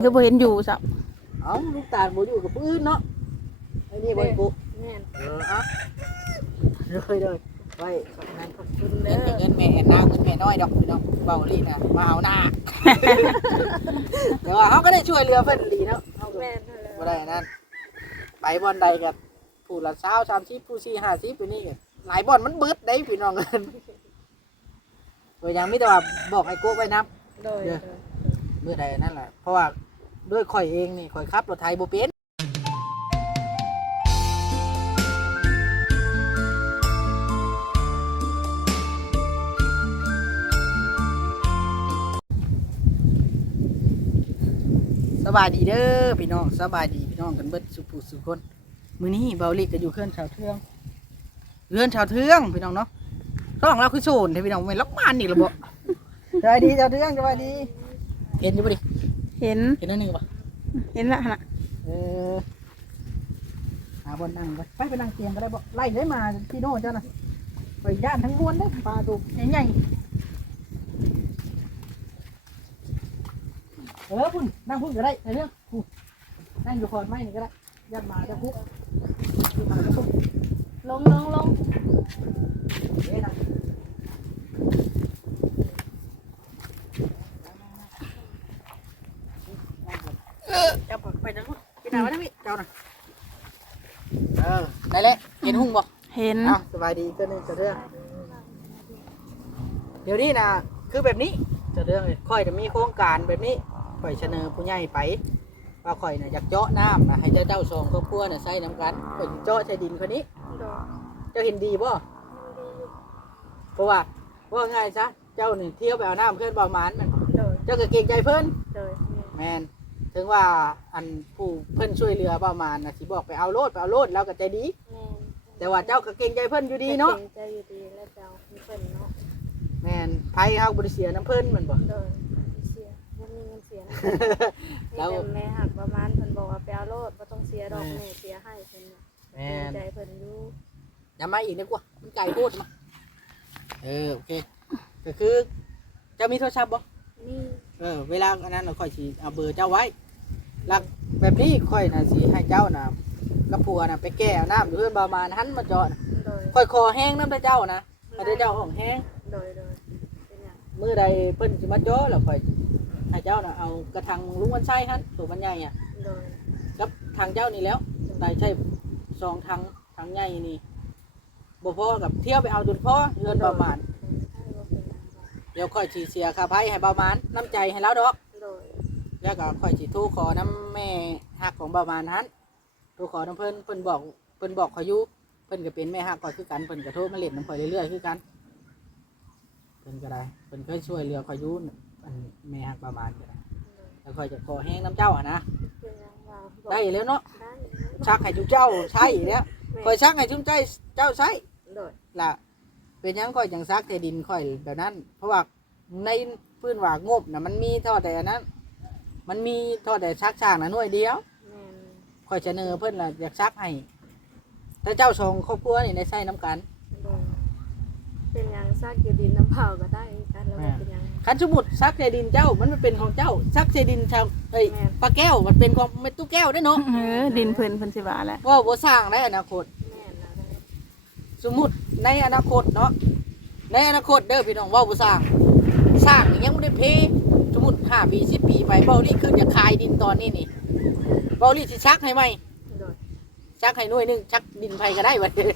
คือบ่เห็นอยู่ซับเอ้าลูกตาลบ่อยู่กับผู้อื่นเนาะไอ้นี่บ่กูแม่นเอออะเลยเลยไว้ขอบคุณขอบคุณเด้เด้ออเงินแม่นางเงินแม่น้อยดอกพี่น้องเบาลีนะมาเอาหน้าแต่ว่าเขาก็ได้ช่วยเหลือเพิ่นดีเนาะเขาก็แม่นนั่นแหละบ่ได้นั่นไปบ่อนใดกับผู้ละเช้าสามสิบผู้สี่ห้าสิบไปนี่กันหลายบ่อนมันเบิดได้พี่น้องเอิ้นโดยยังไม่แต่ว่าบอกไอ้โก้ไว้นับโดยเด้อโดย เมื่อใดนั่นแหละเพราะว่า ด้วยข่อยเองนี่ข่อยขับรถไทยบ่เป็นสบายดีเด้อพี่น้องสบายดีพี่น้องกันเบิดสุผูสุคนมื้อนี้เบาลีก็อยู่เคลื่อนชาวเทืองเรือนชาวเทืองพี่น้องเนาะท้องเราคือโซนพี่น้องไม่ล็อกมานอีกแล้วบ่สบายดีชาวเทืองสบายดี เห็นอยู่บ่ดิ เห็น เห็นอันหนึงบ่เห็นละหั่นน่ะเออหาบนนั่งไปไปไปนั่งเตียงก็ได้บ่ไล่ได้มาพี่โน่เจ้าน่ะไปย่านทั้งมวลได้อปลาตัวใหญ่ๆเออพุ่นนั่งพุ่นก็ได้ในเรื่องพุ่นนั่งอยู่คอนไม้นี่ก็ได้ย่านมาจะพุกย่านมาจะพุกลงลงลงเอ๊ะนะเออเจ้าไปจังพุ่นไปไหนวะนะพี่เจ้าน่ะเออได้แล้วเห็นหุ่งบ่เห็นอ้าวสบายดีก็นึงจะเรื่องเดี๋ยวนี้นะคือแบบนี้จะเรื่องเลยค่อยจะมีโครงการแบบนี้ค่อยเสนอผู้ใหญ่ไปว่าค่อยน่ะอยากเจาะน้ำนะให้เจ้าเจ้าสองครอบครัวน่ะใส่น้ำกันค่อยเจาะใช้ดินคนนี้โดยเจ้าเห็นดีบ่เพราะว่าว่าง่ายซะเจ้าหนึ่งเที่ยวไปเอาน้ำเพื่อนประมาณนั่นโดยเจ้าก็เก่งใจเพิ่นโดยแมน ถึงว่าอันผู้เพิ่นช่วยเหลือประมาณนะสิบอกไปเอาโลดไปเอาโลดแล้วก็ใจดี แม่นแต่ว่าเจ้าก็เก่งใจเพิ่นอยู่ดีเนาะก่งใจอยู่ดีแล้วเจ้ามีเพิ่นเนาะแมนไผเฮาบ่ได้เสียน้ำเพิ่นแมันบ่ โดยเสียบ่มีเงินเสียนะแล้วนี่แต่แม่หักประมาณเพิ่นบอกว่าไปเอาโลดบ่ต้องเสียดอกแม่เสียให้เพิ่นน่ะแมเกรงนใจเพิ่นอยู่อย่ามาอีกดีกว่ามันไกลโพูดมาเออโอเค ก็คือเจะมีโทรศัพท์บ่นี่ เออเวลาอันนั้นเราค่อยสิเอาเบอร์เจ้าไว้หลักแบบนี้ค่อยน่ะสิให้เจ้าน่ะกับผัวน่ะไปแก้เอาน้ำอยู่เพื่อนประมาณหันมาเจาะน่ะโดยค่อยคอแห้งน้ำเจ้านะถ้าเจ้าห้องแห้ง โดยโดยเป็นหยังมือใดเพิ่นสิมาเจาะแล้วค่อยให้เจ้าน่ะเอากระถางลุงวันไส้หันตัวมันใหญ่อะโดยกับทางเจ้านี่แล้วได้ใช้สองทางทางใหญ่นี่บ่พอกับเที่ยวไปเอาจนพอเงินประมาณ ให้บ่เป็นหยัง ดอกเดี๋ยวค่อยสิเสียค่าไฟให้ประมาณน้ำใจให้แล้วดอกโดยแล้วก็ค่อยสิโทรขอน้ำแม่ฮักของประมาณนั้นโทรขอน้ำเพิ่นเพิ่นบอกเพิ่นบอกขอยอยู่เพิ่นก็เป็นแม่ฮักข่อยคือกันเพิ่นก็โทรมาเล่นน้ำข่อยเรื่อยๆคือกันเพิ่นก็ได้เพิ่นเคยช่วยเหลือข่อยอยู่อันแม่ฮักประมาณก็ได้แล้วค่อยจะขอแห้งน้ำเจ้าอะนะเป็นหยังว่าบอกได้แล้วเนาะได้ชักให้ทุกเจ้าใช้แล้วข่อยชักให้ทุกใจเจ้าใช้โดย ล่ะ เป็นหยังค่อยจังซักแต่ดินค่อยแบบนั้น เพราะว่าในพื้นว่างบนะมันมีเท่าแต่อันนั้น มันมีเท่าแต่ชักช่างนะหน่วยเดียวแม่นค่อยเสนอเพิ่นล่ะอยากซักให้แต่เจ้าสองครอบครัวนี่ในใส่น้ำกัน โดยเป็นหยังซักอยู่ดินน้ำเผาก็ได้กันแล้วว่าเป็นหยัง คันสมมุติซักแต่ดินเจ้ามันเป็นของเจ้าซักแต่ดินชาวเอ้ยแม่น ปลาแก้วมันเป็นของเม็ดตู้แก้วได้อเนาะเออดินเพิ่นเพิ่นสิว่าแหละว่าบ่สร้างได้อนาคตแม่นนะได้สมมุติ ในอนาคตเนาะในอนาคตเด้อพี่น้องว่าบ่สร้าง สร้างนี่ยังบ่ได้เพสมมติ5ปี10ปีไปเบานี่คือจะขายดินตอนนี้นี่เบานี่สิชักให้ไหมชักให้หน่วยหนึงชักดินไผก็ได้บัดนี้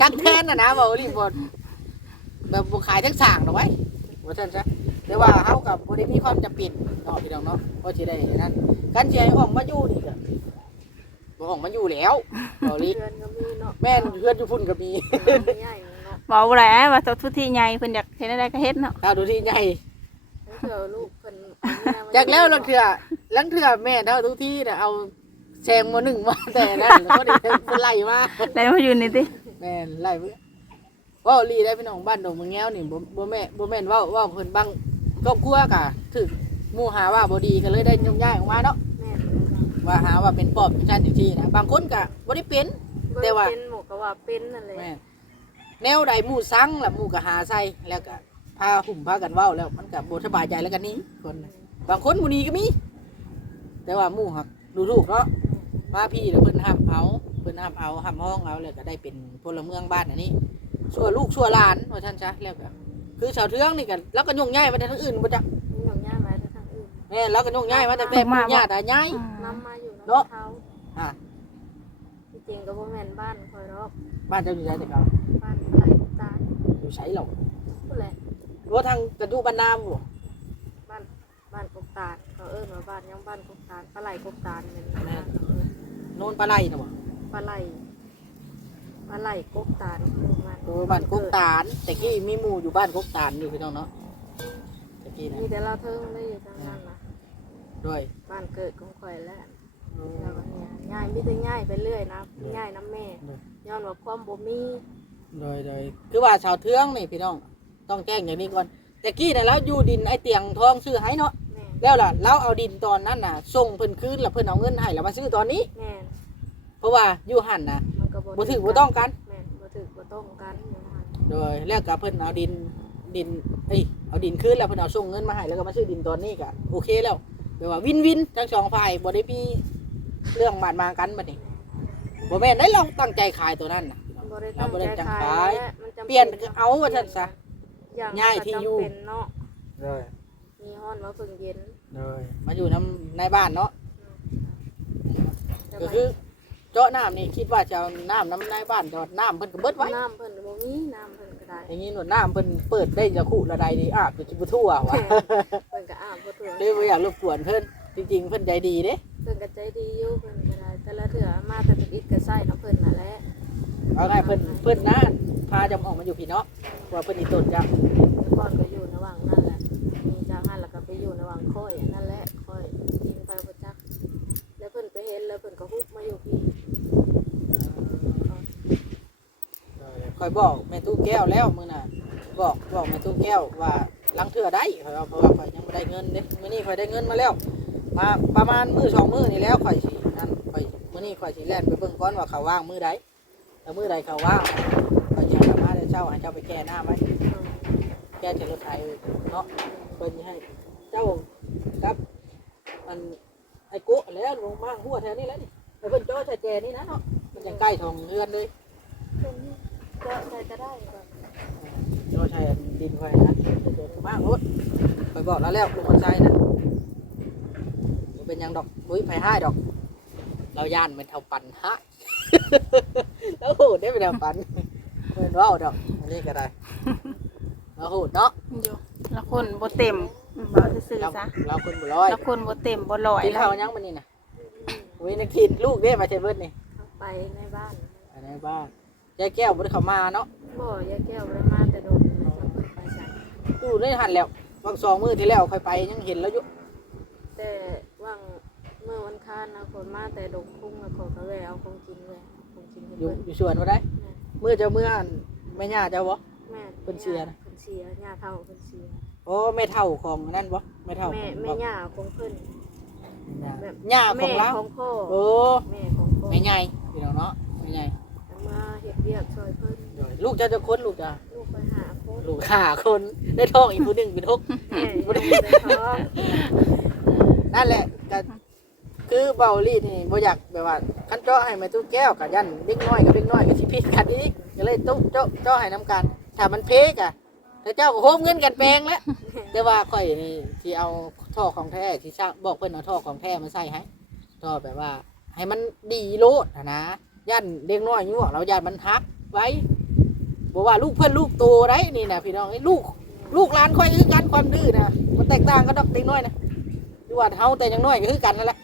ชักแทนนะนะเบานี่บ่แบบบขายทั้งสร้างดอไว้ว่าซั่นซะแต่ว่าเฮากับบ่ได้มีความจำเป็นเนาะพี่น้องเนาะเพราะได้นั่นกันสิให้ออกมาอยู่นี่ก็ บ่ออกมาอยู่แล้วเบ้านี่เดือนก็มีเนาะแม่นเพื่อนอยู่พุ่นก็มีใหญ่เนาะเว้าแหละว่าตัวทุกที่ใหญ่เพิ่นอยากเฮ็ดอะไรก็เฮ็ดเนาะถ้าดูที่ใหญ่เถื่อลูกเพิ่นเอาเมียมาจากแล้วลังเถื่อลังเถื่อแม่เท่าทุกที่น่ะเอาแซงมาหนึ่งมาแต่นั่นแล้วก็ได้เป็นไล่มาแล้วมาอยู่นี่ติแม่นไล่เพื่อว่าลีได้พี่น้องบ้านดงเมืองแง้วนี่บ่บ่แม่บ่แม่นเว่าเว่าเพิ่นบังครอบครัวกะถึกหมู่หาว่าบ่ดีก็เลยได้ยกย้ายออกมาเนาะแม่น ว่าหาว่าเป็นปอบเป็นชาติที่นะบางคนก็บ่ได้เป็น แต่ว่า เป็นหมูก็ว่าเป็นนั่นแหละแม่นแนวใดหมู่ซังล่ะหมู่ก็หาใส่แล้วก็พาหุ่มพากันเว้าแล้ว มันก็บ่สบายใจแล้วกันนี้คนน่ะบางคนหมู่นี้ก็มี แต่ว่าหมู่หักดูถูกเนาะมาพี่แล้วเพิ่นห้ามเอาเพิ่นห้ามเอาห้ามห้องเอาแล้วก็ได้เป็นพลเมืองบ้านอันนี้ชั่วลูกชั่วหลานว่าท่านจ้ะแล้วก็คือชาวเทืองนี่กันแล้วก็ยุ่งง่ายมาแต่ทางอื่นบ่จ้ะมีหนองย่ามาทางอื่น แม่แล้วก็ยุ่งง่ายมาแต่แต่ปู่ย่าตายาย อืม น้ำมาอยู่เนาะน้ำเขาอะจริงๆก็บ่แม่นบ้านคอยรอบบ้านเจ้าอยู่ไสแต่เก่าบ้านอะไรตาอยู่ไสเราพูดแหละว่าทางกระดูบ้านนามบ่บ้านบ้านกกตาลเขาเอิ้นว่าบ้านยังบ้านกกตาลปลาไหลกกตาลเป็นบ้านเขาเอิ้นโนนปลาไหลน่ะบ่ปลาไหลปลาไหลกกตาลคือมันโอ้บ้านกกตาลแต่กี้มีหมู่อยู่บ้านกกตาลอยู่พี่น้องเนาะแต่กี้นะมีแต่เราเทิงได้อยู่ทางนั้นนะ ด้วยบ้านเกิดของข่อยแล้วแล้วก็เนี่ยง่ายมีแต่ง่ายไปเรื่อยนะง่ายน้ำแม่ย้อนว่าความบ่มีโดยโดยคือว่าชาวเทืองนี่พี่น้องต้องแจ้งอย่างนี้ก่อนแต่กี้น่ะแล้วอยู่ดินไอ้เตียงทองซื้อให้เนาะแม่แล้วล่ะเราเอาดินตอนนั้นน่ะส่งเพิ่นคืนแล้วเพิ่นเอาเงินให้แล้วมาซื้อตอนนี้แม่เพราะว่าอยู่หันน่ะมันก็บ่ถือบ่ต้องกันแม่บ่ถือบ่ต้องกันอยู่หั่นโดยแล้วก็เพิ่นเอาดินดินเอ้ยเอาดินคืนแล้วเพิ่นเอาส่งเงินมาให้แล้วก็มาซื้อดินตอนนี้ก็โอเคแล้ว แปลว่าวินวินทั้งสองฝ่ายบ่ได้มีเรื่องบาดหมางกันบัดนี้บ่แม่นได้เราตั้งใจขายตัวนั้นน่ะ บ่ได้เราตั้งบ่ได้ใจจังขาขายยและมันจำเปลี่ยนก็เอาว่าซั่นซะ อย่างย้ายที่อยู่ก็จำเป็นเนาะโดยมีฮ้อนว่าเพิ่งเย็นโดยมาอยู่น้ำในบ้านเนาะแต่ก็ว่าคือเจาะน้ำนี่คิดว่าจะเอาน้ำน้ำในบ้านจอดน้ำเพิ่นก็เบิดไว้ น้ำเพิ่นบ่มีน้ำเพิ่นก็ ได้ อย่างนี้หนวดน้ำเพิ่นเปิดได้จะคู่ระใดดีอาบจะจิบทั่ววะ เพิ่นก็อาบบ่ทั่วเลยบ่อยากรบกวนเพิ่นจริงๆ เพิ่นใจดีเด้เพิ่นก็ใจดีอยู่เพิ่นก็ได้แต่ละเทื่อมาแต่เป็นอิฐก็ใส่น้ำเพิ่นนั่นแหละเอาไงเพิ่นเพิ่นนะพาจำออกมาอยู่พี่เนาะว่าเพิ่นอีตนจ้ะแต่ก่อนก็อยู่ระหว่างนั่นแหละมีจากนั้นแล้วก็ไปอยู่ระหว่างค่อยนั่นแหละค่อยกินไปบ่จัก แล้วเพิ่นไปเห็นแล้วเพิ่นก็ฮุบมาอยู่พี่ คอยบอกแม่ตู้แก้วแล้วมือน่ะ บอกบอกแม่ตู้แก้วว่าลังเทื่อได้ข้อยว่าเพราะว่าข่อยยังบ่ได้เงินเด้มื้อนี้ข่อยได้เงินมาแล้วมาประมาณมือสองมือนี่แล้วข่อยสินั่นข่อยมือนี้ข่อยสิแล่นไปเบิ่งก่อนว่าเขาว่างมือใดแล้วมือใดเขาว่างข่อยสิเอามาเดี๋ยวเช้าให้เจ้าไปแก้หน้าไว้แก้เจะรถไถเนาะเพิ่นให้เจ้ากับอันไอ้กุแล้วลงมาหัวแถวนี้แล้วนี่ไอ้เพิ่นจ้ชายแจนี่นะเนาะมันจะใกล้ทองเรือนเลย ก็ใส่ก็ได้ก็โจ้ชายดินไว้นะเดินมากรถไปบอกแล้วแล้วลุงคนใช้นะบ่เป็นหยังดอกบุ้ยไผให้ดอก เราย่านเป็นเท่าปันฮะแล้วโหดได้เป็นเท่าปันเพิ่นเว้าดอกอันนี้ก็ได้แล้วโหดเนาะอยู่ละคนบ่เต็มบ่ซื่อเราๆซะเราคนบ่ร้อยละคนบ่เต็มบ่ลอยกินข้าวยังมันนี่นะวินาทีลูกเด้มาใช่เบิดนี่เอาไปในบ้านอันนี้บ้าน ยายแก้วบ่ได้เข้ามาเนาะบ่ยายแก้วได้มาแต่โดนเลยจะเพิ่นไปใส่ตู้ได้หันแล้วบางสองมื้อที่แล้วค่อยไปยังเห็นแล้วอยู่แต่ว่างเมื่อวันค้านนะคนมาแต่ดงคุ้งแล้วคนก็เลยเอาของกินเลยของกินให้อยู่เพิ่นอยู่สวนบ่ได้มื้อเจ้ามื้ออันแม่ย่าเจ้าบ่ แม่เพิ่นเสียนะ เพิ่นเสียย่าเฒ่าเพิ่นเสียโอ้แม่เฒ่าของนั่นบ่แม่เฒ่าแม่ของแม่ย่าของเพิ่นย่าแบบย่าขแม่องเราของพ่อโอ้ แม่ของพ่อแม่ใหญ่พี่น้องเนาะแม่ใหญ่แต่มา เฮ็ดเวียกช่วยเพิ่นโดยลูกเจ้าจะคนลูกจ้ะลูกไปหาโคตรลูกห้าคนได้ท้องอีกผู้หนึงเป็นหกแม่บ่ได้ได้ท้องนั่นแหละก็คือเบาลีนี่บ่อยากแบบว่าคันเจาะให้แม่ตู้แก้วกับยันเล็กน้อยกับเล็กน้อยก็สิพิดกันอีกก็เลยตุ๊เจาะเจาะให้น้ำกันถ้ามันเพกอะแต่เจ้าก็โฮมเงินกันแปลงแล้วแต่ว่าข่อยนี่สิเอาท่อของแท้สิสร้างบอกเพิ่นเอาท่อของแท้มาใส่ให้ท่อแบบว่า ให้มันดีโลดอะนะ ยันเด็กน้อยยั่วเรายันมันฮักไว้บอกว่าลูกเพื่อนลูกโตได้นี่นะพี่น้องไอ้ลูก ลูกหลานข่อยคือกันความดื้อนะมันแตกต่างกันดอกเด็กน้อยนะดูว่าเฮาแต่ยังน้อยก็คือกันนั่นแหละ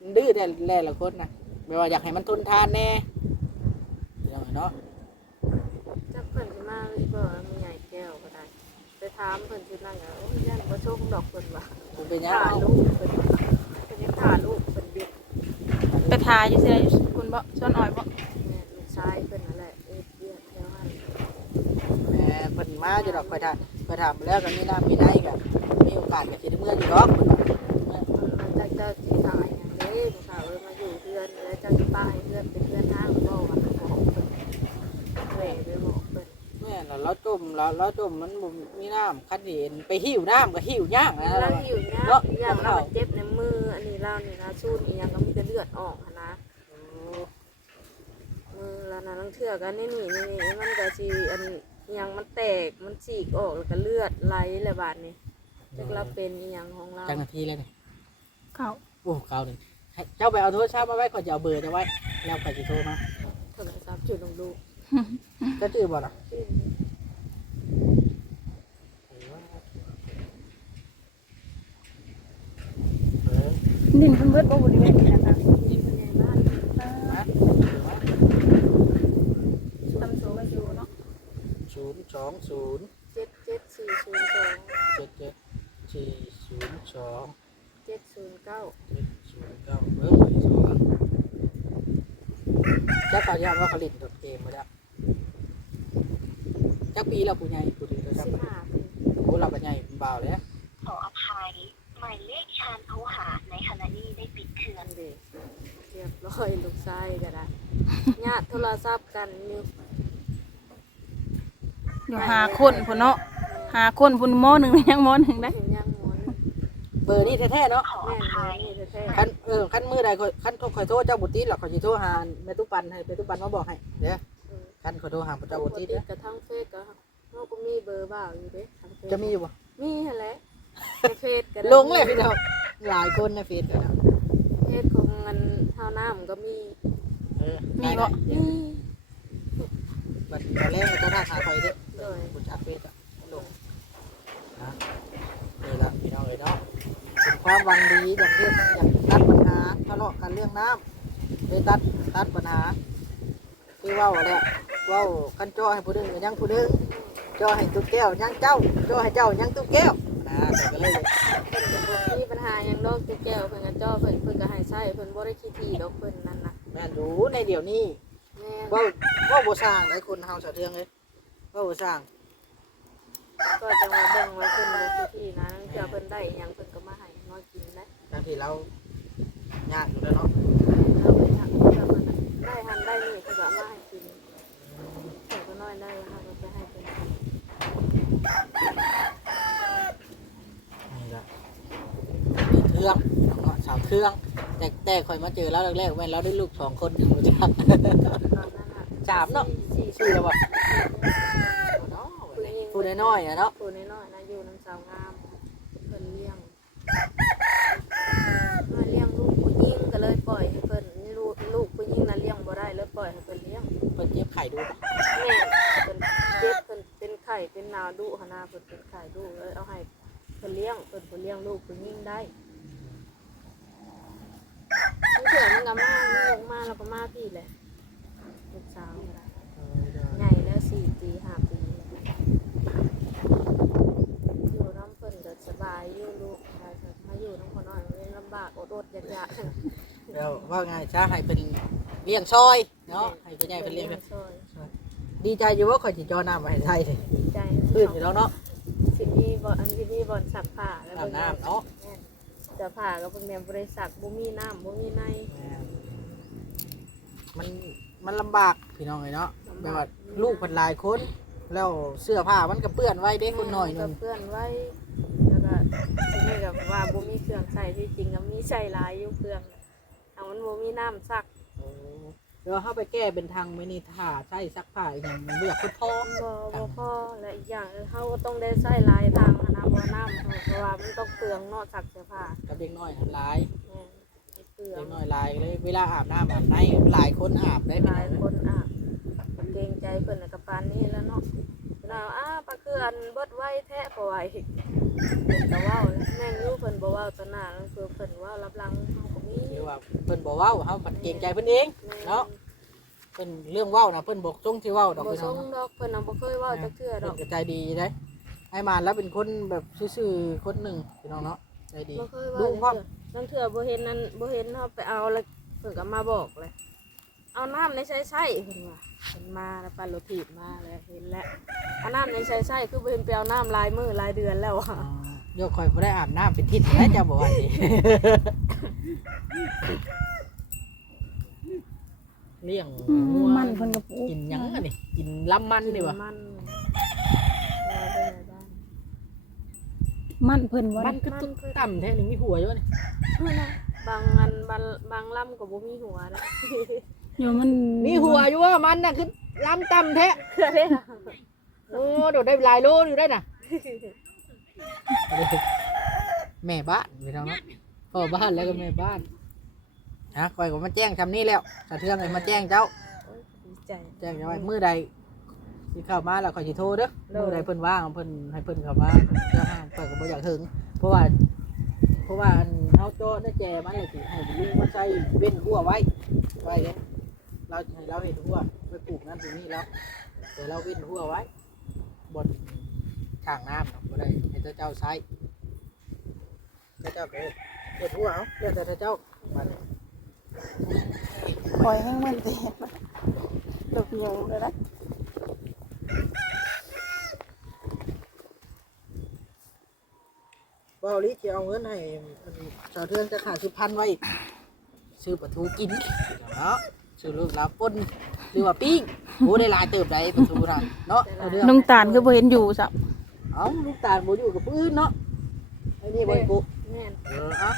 มันดื้อแต่แล่ละคนนะไม่ว่าอยากให้มันทนทานแน่พี่น้องเนาะจักเพิ่นสิมาหรือบ่มีใหญ่แก้วก็ได้ไปถามเพิ่นสินั่นก็โอ้ยยันบ่ชมดอกเพิ่นว่าผมเป็นยังถ่าเอาลูกเพิ่นว่าเพิ่นยังถ่าลูกเพิ่นบิดไปทาอยู่ซื่ออยู่ คุณบ่ซ่อนอ้อยบ่แม่ลูกชายเพิ่นนั่นแหละเอ็ดเวียกแถวหันแหมเพิ่นมาจะดอกข่อยถามข่อยถามไปแล้วก็มีน้ำมีได้ก็มีโอกาสก็สิได้เมื่ออยู่ดอกเพิ่นว่าเมื่อมันจะเจ้าสิตายหยังเด้ลูกสาวเอ้ยมาอยู่เฮือนแล้วเจ้าสิป้าให้เฮือนเป็นเฮือนทางบ่ว่าบอกเพิ่นแม่ไปบอกเพิ่นแม่นล่ะเราจมเราเราจมมันบ่มีน้ำคันเห็นไปหิวน้ำก็หิวยากนะ แล้วเราหิวเนี่ยเนาะอยากเราเจ็บในมืออันนี้แล้วนี่นะชูดอีหยังก็มีแต่เลือดออกหั้นนะโอ้ มือแล้วนะลังเทื่อกันนี่นี่นี่นี่มันก็สิอันอีหยังมันแตกมันฉีกออกแล้วก็เลือดไหลเลยบาดนี้จักเราเป็นอีหยังของเราจังนาทีเลยนี่เก่าโอ้เก่าหนึ่งให้เจ้าไปเอาโทรศัพท์มาไว้ก่อนจะเอาเบอร์จะไว้ แล้วไปจะโทรมาโทรศัพท์จุดลงดูเจะจื้อบ่ล่ะชื่อเออดินเพิ่นเบิดบ่บริเวณนี้นะคะนี่เป็นไงบ้าน นะ ตำโซก็อยู่เนาะ ศูนย์สองศูนย์เจ็ดเจ็ดสี่ศูนย์สองเจ็ดเจ็ดสี่ศูนย์สองเจ็ดศูนย์เก้าเจ็ดศูนย์เก้าเบอร์ไปสองเจ้าก่อนยามว่าเขาเล่นดดเกมมาแล้วจักปีเราผู้ใหญ่ผู้ดีเราสิจำบห้าปีโอ้เราก็ใหญ่เป็นบ่าวแล้วขออภัยหมายเลขชานโทรหาในขณะนี้ได้ปิดเครื่องอันเด็กเรียบร้อยลูกชายก็ได้ญาติโทรศัพท์กันอยู่ อยู่หาคนพุ่นเนาะหาคนพุ่นหมอหนึงยังหมอหนึงได้เห็นยังหมอนเบอร์นี้แท้ๆเนาะขอแม่อนภัยนี่แท้คันเออคันมือใดข่อยคันข่อยโทรเจ้าบุตรีหรอกข่อยสิโทรหาแม่ตุ๊ปันให้แม่ตุ๊ปันมาบอกให้เด้อๆอืมคันข่อยโทรหาพระเจ้าปบุกตรีติเด้อกับทั้งเฟซก็เราก็มีเบอร์บ่าวอยู่เด้ทั้งเฟซจะมีอยู่บ่มีหั่นแหละในเฟซก็ได้ลงเลยพี่น้องหลายคนในเฟซกันนะเฟซของเงินเท่าน้ำก็มีเออมีบ่นี่บัดตอนแรกมันจะท่าขาข่อยเด้อ เลยคุณจักเฟซอะลงนะนี่ละพี่น้องเอ้ยเนาะเป็นความหวังดีอยากเรื่องอยากตัดปัญหาทะเลาะกันเรื่องน้ำเลยตัดตัดปัญหาคือเว่าแล้วเว่าคันจ้อให้ผู้หนึงก็ยังผู้หนึงจ้อให้ตุ๊กแก้วยังเจ้าจ้อให้เจ้ายังตุ๊กแก้วนะแต่ก็เลยเพิ่นก็บ่มีปัญหาหยังดอกตุ๊กแก้วเพิ่นก็จ้อเพิ่นเพิ่นก็ให้ใช้เพิ่นบ่ได้ขี้ทีดอกเพิ่นนั่นน่ะแม่นรู้ในเดี๋ยวนี้แม่นเว่าเว่าบ่สร้างหลายคนเฮาสะเทืองเลย เว่าบ่สร้างก็จะมาเบิ่งไว้เพิ่นบ่ขี้ทีนะเพื่อเพิ่นได้อิหยังเพิ่นก็มาให้มากินนะบางทีเรายากอยู่แล้วเนาะเราไปทำเพื่อเพิ่นได้หันได้นี่เพิ่นก็เอามาให้กินเพิ่นก็น้อยได้เฮาก็ไปให้เพิ่นกินนี่ละมีเครื่องเนาะสาวเครื่อง แต่แต่ข่อยมาเจอแล้วแรกๆแม่นเราได้ลูกสองคนถึงรู้จักตอนนั้นน่ะสามเนาะ สี่ชื่อแล้วบ่ผู้ น้อยๆอะเนาะผู้น้อยๆนะอยู่น้ำสาวงามเพิ่นเลี้ยงมาเลี้ยงลูกผู้หญิงก็เลยปล่อยให้เพิ่นลูกลูกผู้หญิงน่ะเลี้ยงบ่ได้เลยปล่อยให้เพิ่นเลี้ยงเพิ่นเจ็บไข้ดูบ่แม่เพิ่นเจ็บเพิ่นเป็นไข้เป็นหนาวดุหนนาเพิ่นเป็นไข้ดุเลยเอาให้เพิ่นเลี้ยงเพิ่นเพิ่นเลี้ยงลูกผู้หญิงได้นี่เถื่อมันก็มามันลงมาแล้วก็มาพี่แหละลูกสาวก็ได้ใหญ่แล้วสี่ปีห้าปีแล้วอยู่น้ำเพิ่นก็สบายอยู่ลูกได้ค่ะมาอยู่น้ำคนน้อยมันลำบากอดอดอยากอยากแล้วว่าไงซะให้เพิ่นเลี้ยงซอยเนาะให้เพิ่นใหญ่เพิ่นเลี้ยงช่วยดีใจอยู่ว่าข่อยสิจอน้ำมาให้ใส่เลยดีใจตื่นอยู่แล้วเนาะสิมีบ่อันที่นี่บ่อนสักผ้าแล้วอาบน้ำเนาะแม่นจะผ้าก็เป็นแม่บริษัทบ่มีน้ำบ่มีในมันมันลำบากพี่น้องเลยเนาะแบบว่าลูกเพิ่นหลายคน แล้วเสื้อผ้ามันก็เปื้อนไว้เด็กคนหน่อยหนึกังบเพื่อนไว้แล้ว ก็ทีนี้ก็ว่าบ่มีเครื่องใช้ที่จริงก็มีใช้หลายอยู่เครื่องเอามันบ่มีน้ำซักเดี๋ยวเข้าไปแก้เป็นทางไม่นี่ท่าใช้ซักผ้าอีกอย่างมันเรียกคนท้องบ่บ่พอและอีกอย่างเฮาก็ต้องได้ใช้หลายทางหั้นนะบ่น้ำเพราะว่ามันต้องเปลืองเนาะซักเสื้อผ้ากับเด็กน้อยหลายแม่นเปลือเด็งกน้อยหลายเลยเวลาอาบน้ำอาบในหลายคนอาบได้หลายคนอะเกรงใจเพิ่นน่ะกับปานนี้แล้วเนาะเราอ้าปลาเคืออันเบิดไว้แท้พอไหวเพิ่นก็เว้าแล้วแม่งอยู่เพิ่นบ่เว้าต่อหน้าแล้วคือเพิ่นเว้ารับหลังเฮาก็มีหรือว่าเพิ่นบอกเว้าเฮาบัดเกรงใจเพิ่นเองแม่นเนาะเพิ่นเรื่องเว้านะเพิ่นบอกจงที่เว้าดอกบ่พี่ส่น้องงดอกเพิ่นน่ะบ่เคยเว้าจักเทื่อดเพิ่อนกก็ใจดีได้ไอ้มานแล้วเป็นคนแบบซื่อๆคนหนึ่งพี่น้องเนาะใจดีบ่เคยดูเว้าพร้อมจักเทื่อนั่นเทื่อบ่เห็นนั่นบ่เห็นเฮาไปเอาแล้วเพิ่นก็มาบอกเลย เอาน้ำในใช้ใช้เพิ่นว่าเพิ่นมาแล้วปลารถถีบมาแล้วเห็นแล้วเอาน้ำในใช้ใช้คือบ่เห็นไปเอาน้ำลายมือลายเดือนแล้วอะอ๋อโยกคอยบ่ได้อาบน้ำเป็นทิศแล้วจะบอกว่านี่เลี้ยงอืมงัวมันเพิ่นก็ปลูกกินหยังอันนี้กินลำมันดีวะมันเอาไปไหนบ้างมันเพิ่นบ่มันได้ก็ตุ๊กต่ำแท้นี่มีหัวอยู่นี่เพื่อนนะบางอันบางบางลำก็บ่มีหัวนะ อยู่มันมีหัวอยู่ว่ามันน่ะคือล้ำต่ำแท้คือเด้โอ้โดดได้หลายโลอยู่ได้น่ะ แม่บ้านพี่น้องเนาะพ่อบ้านแล้วก็แม่บ้านฮะคอยก็มาแจ้งทำนี่แล้วสะเทืองเลยมาแจ้งเจ้าโอ้ยดีใจแจ้งจะไว้มือใดสิเข้ามาแล้วคอยสิโทรเด้อโดยมือใดเพิ่นว่างเพิ่นให้เพิ่นเข้ามาเพื่อห้ามเพิ่นก็บ่อยากถึง เพราะว่า เพราะว่าอันเฮาโจ้ได้แจมันเลยสิให้ลุงมาใส่เว้นหัวไว้ไว้ เด้เราให้เราเห็นหัวไปปลูกนั่นปลูกนี่แล้วเดี๋ยวเราเว้นหัวไว้บนข้างน้ำเนาะบ่ได้ให้เจ้าเจ้าใช้เจ้าเจ้าก็เฮ็ดหัวเอาเรื่องแต่เจ้าบัดนี้คอยให้มันเต็มดอกยุงเลยนะว่าลิจะเอาเงินให้อันชาวเทือนจะขาดสิบพันไว้ ซื้อปลาทูกินเนาะ ซื้อลูกลาปนหรือว่าปิ้งโอ้ได้หลายเติบได้ปลาทูนะเนาะเอาเรื่องน้องตาลคือบ่เห็นอยู่สับเอาลูกตาลบ่อยู่กับปื้นเนาะไอ้นี่บ่กูแม่นเออเอา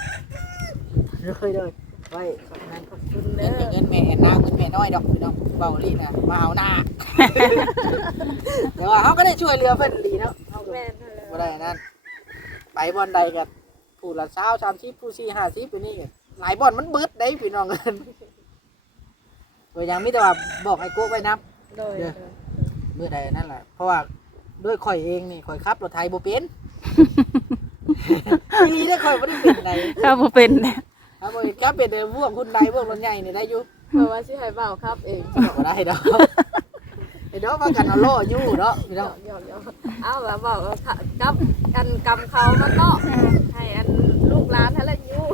เลยเลยไว้ขอบคุณขอบคุณเด้เงินอ เงินแม่นางเงินแม่น้อยดอกพี่น้องเบาลีนะมาเอาหน้าเดี๋ยวว่าเขาก็ได้ช่วยเหลือเพิ่นดีเนาะเขาก็ แม่นเท่าบ่แล้วได้นั่นไปบอลใดกันผู้ละสาวสามสิบผู้สี่ห้าสิบไปนี่กันหลายบอลมันเบิดได้พี่น้องกันตั วอยังมิแต่ว่าบอกไอ้โก้ไว้นับ โดยเด้อโดยเมื่อใดนั่นแหละเพราะว่าด้วยข่อยเองนี่ข่อยขับรถไทยบ่เป็นทีได้ข่อยบ่ได้เป็นใดถ้าบ่เป็นเนี่ยถ้าบ่เห็นขับเป็นแต่พวกคุณใดพวกรถใหญ่นี่ได้อยู่เพราะว่าสิให้เบาครับเองบ่ได้ดอกไอ้ดอกว่ากันเอาโล่อยู่เนาะพี่หยน้อองกหยอกหยอกเอาแบบบอกว่าค่ะกับกันกำเขามันเนาะให้อันลูกหลานให้ละอยู่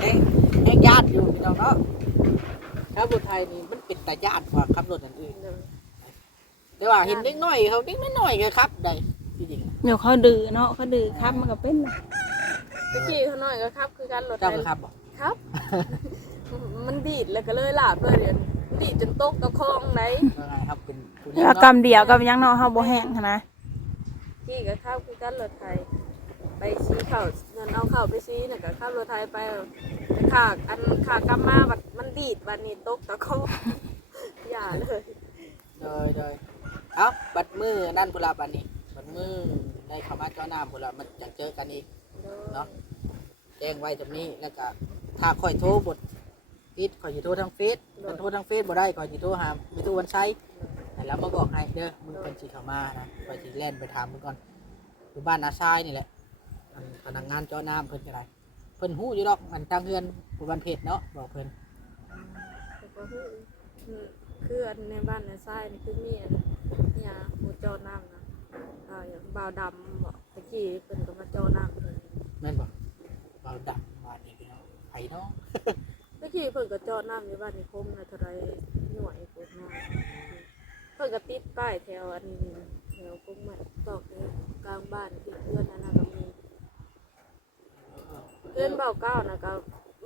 เองเองญาติอยู่พี่น้องเนาะ ขับรถไทยนี่มันเป็นตาญาติกว่าขับรถอันอื่น แต่ว่าเห็นเด็กน้อยเขาเด็กน้อยๆก็ครับได้ที่จริงเดี๋ยวเขาดื้อเนาะเขาดื้อครับมันก็เป็นตะกี้เขาน้อยก็ครับ คือกันรถไฟเจ้าก็ครับบอกครับ มันดีดแล้วก็เลยหลาบเลยเดี๋ยวดีดจนตกกระคองไหนว่าไงครับเป็นผู้หญิงแล้วกรรเนาะมเดียวกับยังเนาะเฮาบ่แห้งหั้นนะ กี้ก็ข้าวคือกันรถไทย ไปชี้เข่าเงินเอาเข่าไปชี้เนี่ยก็ข้าวรถไทยไปไปขากอันขากลับมาบัดมันดีดบัดนี้ตกตะคองอย่าเลยโดยโดยเอ้าบัดมือนั่นพุนละบัดนี้ บัดมือได้เข้ามาเจ้าหน้าพุนละมันจะเจอกันอีกเนาะแจ้งไว้ตรงนี้แล้วก็ถ้าคอยโทรบทติดคอยสิโทรทางเฟซมันโทรทางเฟซบ่ได้คอยสิโทรหาไปตู้วันไซแต่แล้วมาบอกให้เด้อมือเป็นสิเข้ามานะคอยสิแล่นไปถามมึงก่อนอยู่บ้านนาซายนี่แหละอัน พนักงานเจ้าน้ำเพิ่นก็ได้เพิ่นฮู้อยู่ดอกอันทางเฮือนผู้บันเพจเนาะบอกเพิ่นแต่ก็คืออืมคืออันในบ้านในทรายนี่คือมีอันเนี่ยหมูจอน้ำนะอ่าอย่างบ่าวดำบอกตะกี้เพิ่นก็มาจอน้ำเลยแม่นบอกเราดักบ้านนี้พี่น้องไผเนาะ ตะกี้เพิ่นก็จอน้ำอยู่บ้านนิคมนะเท่าไรหน่วยกดน้ำเพิ่นก็ติดป้ายแถวอันนี้แถวกงใหม่ตอกในกลางบ้านที่เพื่อนนั่นนะก็มี เพื่อนเบาเก้านะก็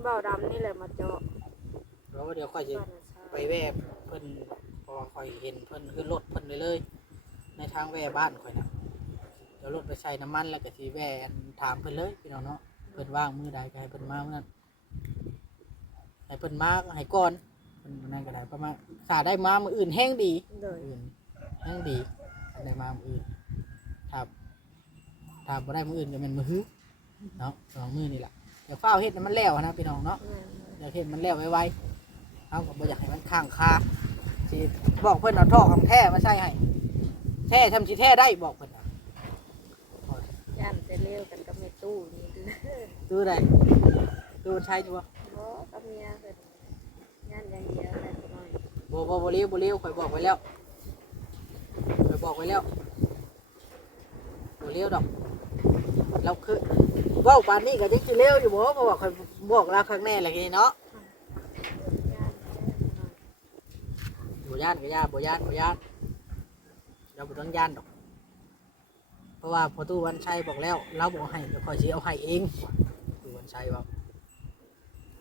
เบาดำนี่แหละมาเจาะแล้วเดี๋ยวค่อยจะบ้านในทรายไปแวะเพิ่นเพอค่อยเห็นเพิ่นขึ้นรถเพิ่นไปเลย ในทางแวะบ้านค่อยนะเดี๋ยวรถไปใส่น้ำมันแล้วก็สิแวะถามเพิ่นเลยพี่น้องเนาะเพิ่นว่างมือใดก็ให้เพิ่นมาเมื่อนั้นให้เพิ่นมาให้ก่อนเพิ่นนั่นก็ได้ประมาณสาได้มามืออื่นแห้งดีโดยอื่นแห้งดีถ้าได้มามืออื่นถ้าถ้าบ่ได้มืออื่นก็เป็นมือฮื้อ เนาะสองมือนี่แหละเดี๋ยวเฝ้าวเฮ็ดให้มันแล้วนะพี่น้องเนาะแม่นเดี๋ยวเห็นมันแล้วไวๆเอาก็บ่อยากให้มันข้างคาสิบอกเพิ่นเอาท่อของแท้มาใส่ให้แท้ทำสิแท้ได้บอกเพิ่นเอาย่านแต่เร็วกันกับแม่ตู้นี่เด้อดูได้ดูมันใช่อยู่บ่บ่กับเมียเพิ่นย่านอย่างเดียวแต่ตัวน้อยบ่บ่บ่เลี้ยวบ่เลี้ยวข่อยบอกไว้แล้วข่อยบอกไว้แล้วบ่เลี้ยวดอก เราคือเว้าปานนี้ก็ยังสิเลี้ยวอยู่บ่เพราะว่าข่อยบอกลาครั้งแน่แหละนี่เนาะย่านแต่น้อยบ่ย่านก็ย่านบ่ย่านบ่ย่านเราบ่ต้องย่านดอก เพราะว่าพอตู้วันชัยบอกแล้ว เราบอกให้ก็ข่อยสิเอาให้เองตู้วันชัยบอก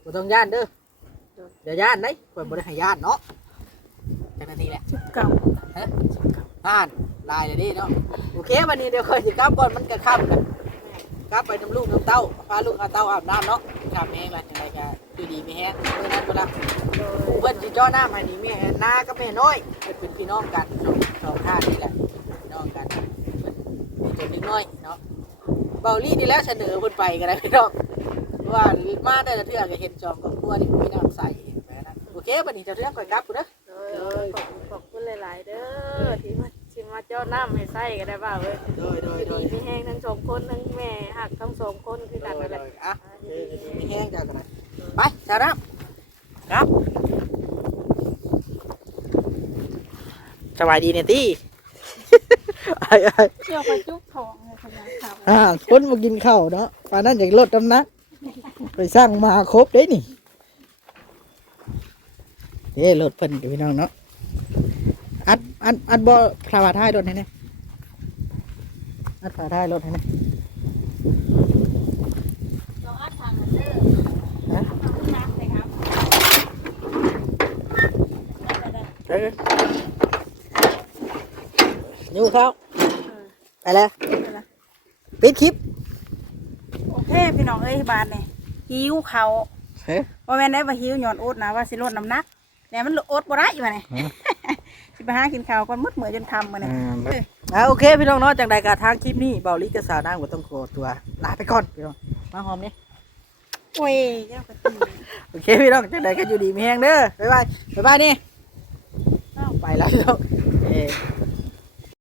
บ่ต้องย่านเด้อเดี๋ยวย่านได้ข่อยบ่ได้ให้ย่านเนาะจังนาทีแหละเก่าฮะอ่านลายเลยดิเนาะโอเควันนี้เดี๋ยวข่อยสิกลับก่อนมันก็ค่ำแล้วแม่ กลับไปน้ำลูกน้ำเต้าพาลูกเอาเต้าอาบน้ำเนาะอาบแห้งละจังไดก็อยู่ดีมีแห้งเมื่อนั้นเวลาโดยเพิ่นสิเจ้าน้ำให้นี่แม่หน้ากับแม่น้อยเพิ่นเป็นพี่น้องกันสองท่านนี่แหละพี่น้องกันเพิ่นมีตัวนึงน้อยเนาะเบาลี่นี่แล้วเสนอเพิ่นไปก็ได้พี่น้องว่ามาได้ละเทื่อก็เห็นจอมกับครัวนี่มีน้ำใสแม่นั้นโอเคบัดนี้จ้าเทื่อก่อนกลับกูเด้อโดยขอบคุณหลายๆเด้อที่มา จ้าน้ำให้ใส่ก็ได้บ่าวเอ้ยโดยโดยโดดียมีแห้งทั้งสองคนทั้งแม่หักทั้งสองคนคือกันนั่นแหละอะมีแห้งจ้ากันนะไปสาระครับสบายดีเนี่ยตี้ ไอ้ไอ้เที่ยวไปจุกทองเลยคนนั้นข่าวอ่าคนมากินข้าวเนาะปานนั้นอย่างลดน้ำหนักไปสร้างมาครบได้นี่เอ้ลดเพิ่นกับพี่น้องเนาะ อัดอัดอัดบ่พาว่าท้ายรถให้แน่อัดพาท้ายรถให้แน่เราอัดทางมันเด้อฮะน้ำเลยครับเออนิ้วเข้าไปแล้วปิดคลิป โอเค พี่น้องเอ้ยบานนี่หิวเขาเฮ้ยว่าแม่นได้ว่าหิวย้อนอดนะว่าสิลดน้ำหนักแต่มันอดบ่ได้อยู่มาเนี่ยฮะสิ ไปหากินข้าวก่อนมืดเหมือจนทำมาเนี่ยอ่าโอเคพี่น้องเนาะจังใดกาทางคลิปนี้เบาลิกบสาวนางก็ต้องขอตัวลาไปก่อนพี่น้องมาหอมนี่โอ้ยเจ้ากระตีโอเคพี่น้องจังใดก็อยู่ดีมีแฮงเด้อบ๊ายบายบ๊ายบายนี่อ้าวไปแล้วพี่น้องเอ้